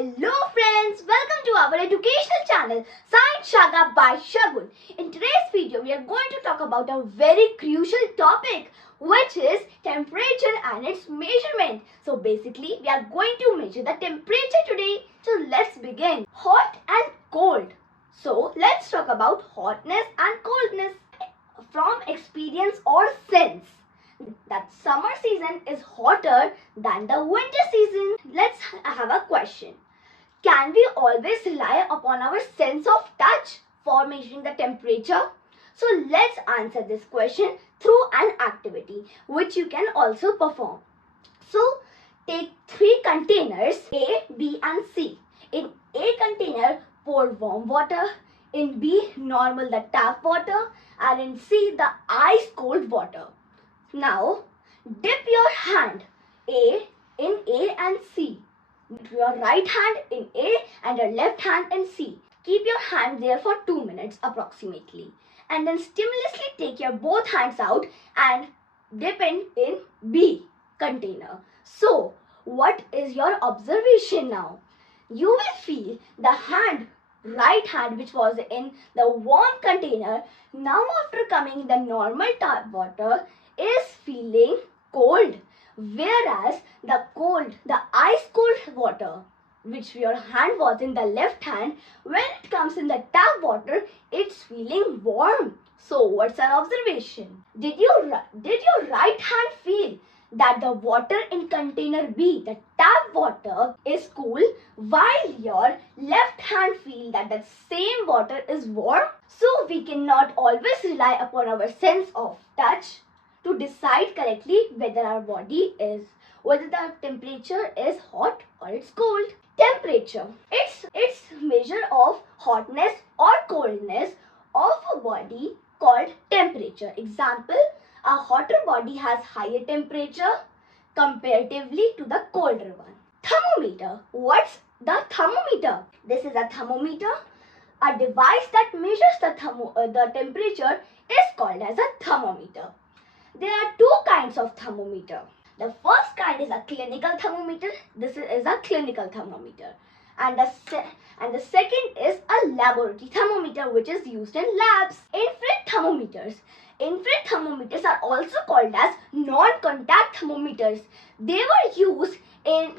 Hello friends, welcome to our educational channel Science Shaga by Shagun. In today's video, we are going to talk about a very crucial topic, which is temperature and its measurement. So basically, we are going to measure the temperature today. So let's begin. Hot and cold. So let's talk about hotness and coldness from experience or sense. That summer season is hotter than the winter season. Let's have a question. Can we always rely upon our sense of touch for measuring the temperature? So let's answer this question through an activity which you can also perform. So take three containers A, B and C. In A container, pour warm water. In B, normal the tap water. And in C, the ice cold water. Now, dip your hand in A and C. Your right hand in A and your left hand in C. Keep your hand there for 2 minutes approximately. And then stimulously take your both hands out and dip in B container. So, what is your observation now? You will feel the right hand which was in the warm container, now after coming in the normal tap water, is feeling cold, whereas the ice cold water which your hand was in the left hand, when it comes in the tap water, it's feeling warm. So what's our observation? Did your right hand feel that the water in container B, the tap water, is cool, while your left hand feel that the same water is warm? So we cannot always rely upon our sense of touch to decide correctly whether the temperature is hot or it's cold. Temperature. It's measure of hotness or coldness of a body called temperature. Example, a hotter body has higher temperature comparatively to the colder one. Thermometer. What's the thermometer? This is a thermometer. A device that measures the temperature is called as a thermometer. There are two kinds of thermometer. The first kind is a clinical thermometer. This is a clinical thermometer. And the second is a laboratory thermometer, which is used in labs. Infrared thermometers. Infrared thermometers are also called as non-contact thermometers. They were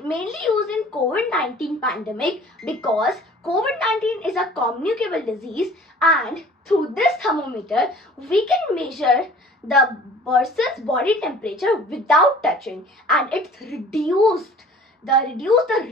mainly used in COVID-19 pandemic because COVID-19 is a communicable disease, and through this thermometer we can measure the person's body temperature without touching, and it's reduce the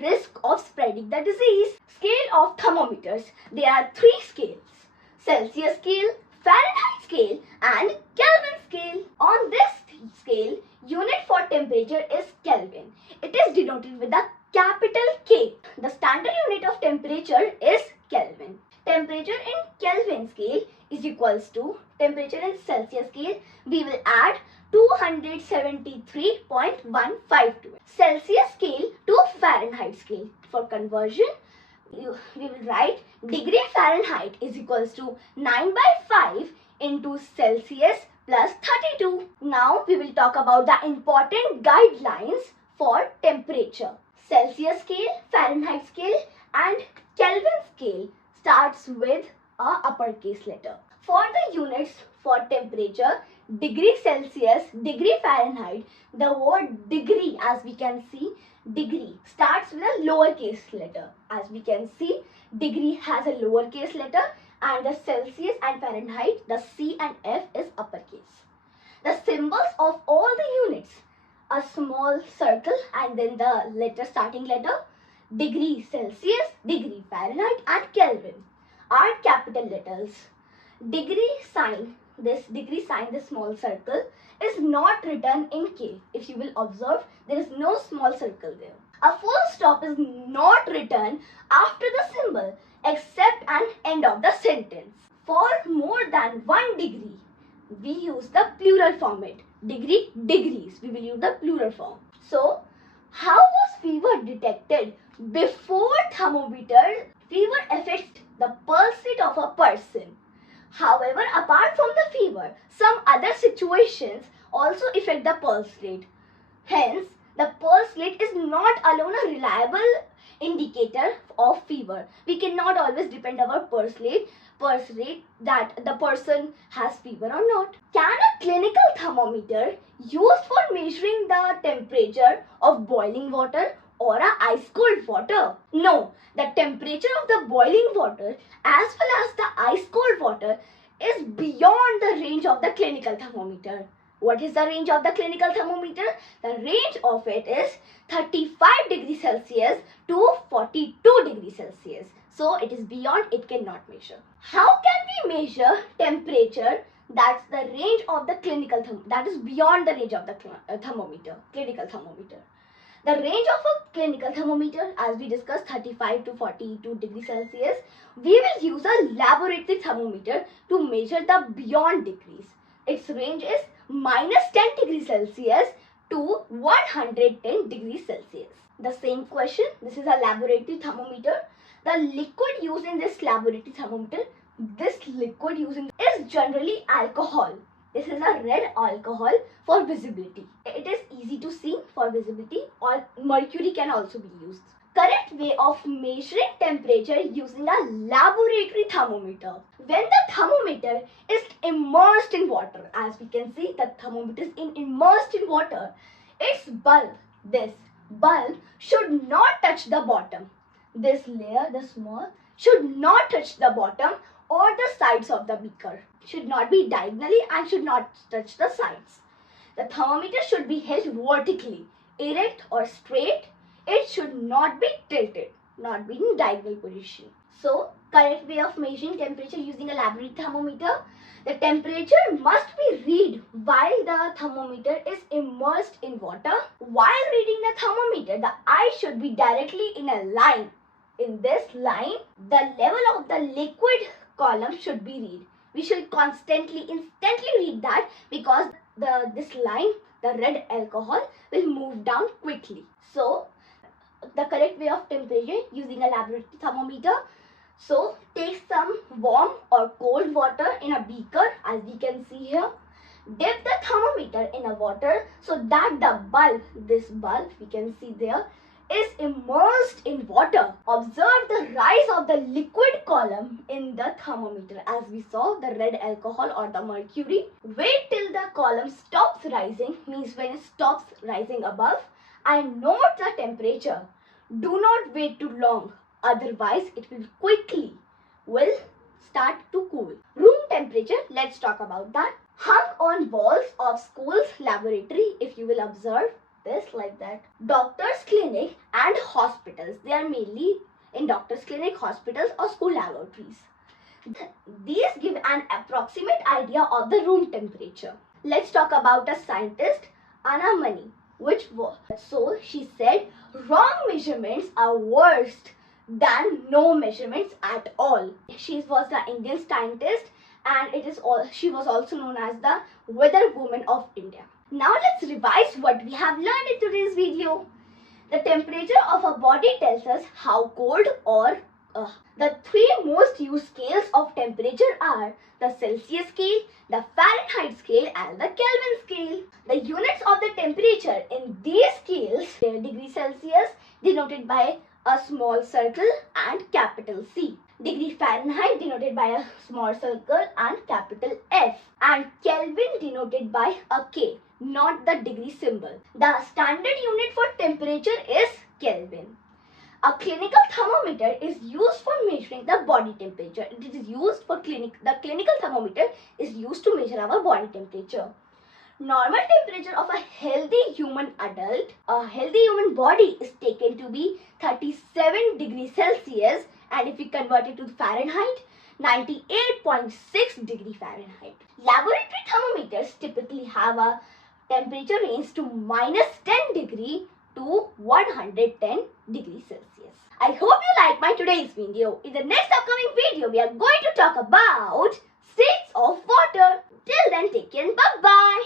risk of spreading the disease. Scale of thermometers. There are three scales: Celsius scale, Fahrenheit scale and Kelvin scale. On this scale, unit for temperature is Kelvin. It is denoted with a capital K. The standard unit of temperature is Kelvin. Temperature in Kelvin scale is equals to temperature in Celsius scale. We will add 273.15 to it. Celsius scale to Fahrenheit scale. For conversion, we will write degree Fahrenheit is equals to 9 by 5 into Celsius plus 32. Now we will talk about the important guidelines for temperature. Celsius scale, Fahrenheit scale and Kelvin scale starts with a uppercase letter. For the units for temperature, degree Celsius, degree Fahrenheit, the word degree, as we can see, degree starts with a lowercase letter. As we can see, degree has a lowercase letter, and the Celsius and Fahrenheit, the C and F is uppercase. The symbols of all the units: a small circle and then the starting letter, degree Celsius, degree Fahrenheit and Kelvin, are capital letters. Degree sign, this small circle, is not written in K. If you will observe, there is no small circle there. A full stop is not written after the symbol except an end of the sentence. For more than 1 degree, we use the plural format. Degree, degrees. We will use the plural form. So, how was fever detected? Before thermometer, fever affects the pulse rate of a person. However, apart from the fever, some other situations also affect the pulse rate. Hence, The pulse rate is not alone a reliable indicator of fever. We cannot always depend our pulse rate that the person has fever or not. Can a clinical thermometer used for measuring the temperature of boiling water or a ice cold water? No, the temperature of the boiling water as well as the ice cold water is beyond the range of the clinical thermometer. What is the range of the clinical thermometer? The range of it is 35 degrees Celsius to 42 degrees Celsius. So it is beyond, it cannot measure. How can we measure temperature? That's the range of the clinical that is beyond the range of the clinical thermometer. The range of a clinical thermometer, as we discussed, 35 to 42 degrees Celsius. We will use a laboratory thermometer to measure the beyond degrees. Its range is minus 10 degrees Celsius to 110 degrees Celsius. The same question, this is a laboratory thermometer. The liquid used in this laboratory thermometer, is generally alcohol. This is a red alcohol for visibility. It is easy to see for visibility, or mercury can also be used. Correct way of measuring temperature using a laboratory thermometer. When the thermometer is immersed in water, as we can see, the thermometer is immersed in water, its bulb, this bulb should not touch the bottom. This layer, the small, should not touch the bottom or the sides of the beaker. Should not be diagonally and should not touch the sides. The thermometer should be held vertically, erect or straight. It should not be tilted, not be in diagonal position. So, correct way of measuring temperature using a laboratory thermometer. The temperature must be read while the thermometer is immersed in water. While reading the thermometer, the eye should be directly in a line. In this line, the level of the liquid column should be read. We should instantly read that, because this line, the red alcohol, will move down quickly. So, the correct way of temperature using a laboratory thermometer. So, take some warm or cold water in a beaker, as we can see here. Dip the thermometer in a water so that the bulb, this bulb we can see there, is immersed in water. Observe the rise of the liquid column in the thermometer. As we saw, the red alcohol or the mercury. Wait till the column stops rising, means when it stops rising above, and note the temperature. Do not wait too long, otherwise it will start to cool. Room temperature, let's talk about that. Hung on walls of school's laboratory, if you will observe this like that. Doctor's clinic and hospitals, they are mainly in doctor's clinic, hospitals or school laboratories. These give an approximate idea of the room temperature. Let's talk about a scientist, Anna Mani, so she said wrong measurements are worse than no measurements at all. She was the Indian scientist, and she was also known as the weather woman of India. Now let's revise what we have learned in today's video. The temperature of a body tells us how cold or the three most used scales of temperature are the Celsius scale, the Fahrenheit scale and the Kelvin scale. The units of the temperature in these scales are degree Celsius denoted by a small circle and capital C. Degree Fahrenheit denoted by a small circle and capital F, and Kelvin denoted by a K, not the degree symbol. The standard unit for temperature is Kelvin. A clinical thermometer is used for measuring the body temperature. It is used for the clinical thermometer is used to measure our body temperature. Normal temperature of a healthy human adult, a healthy human body, is taken to be 37 degrees Celsius, and if we convert it to Fahrenheit, 98.6 degree Fahrenheit. Laboratory thermometers typically have a temperature range to minus 10 degree to 110 degrees Celsius. I hope you like my today's video. In the next upcoming video, we are going to talk about states of water. Till then, take care and bye-bye.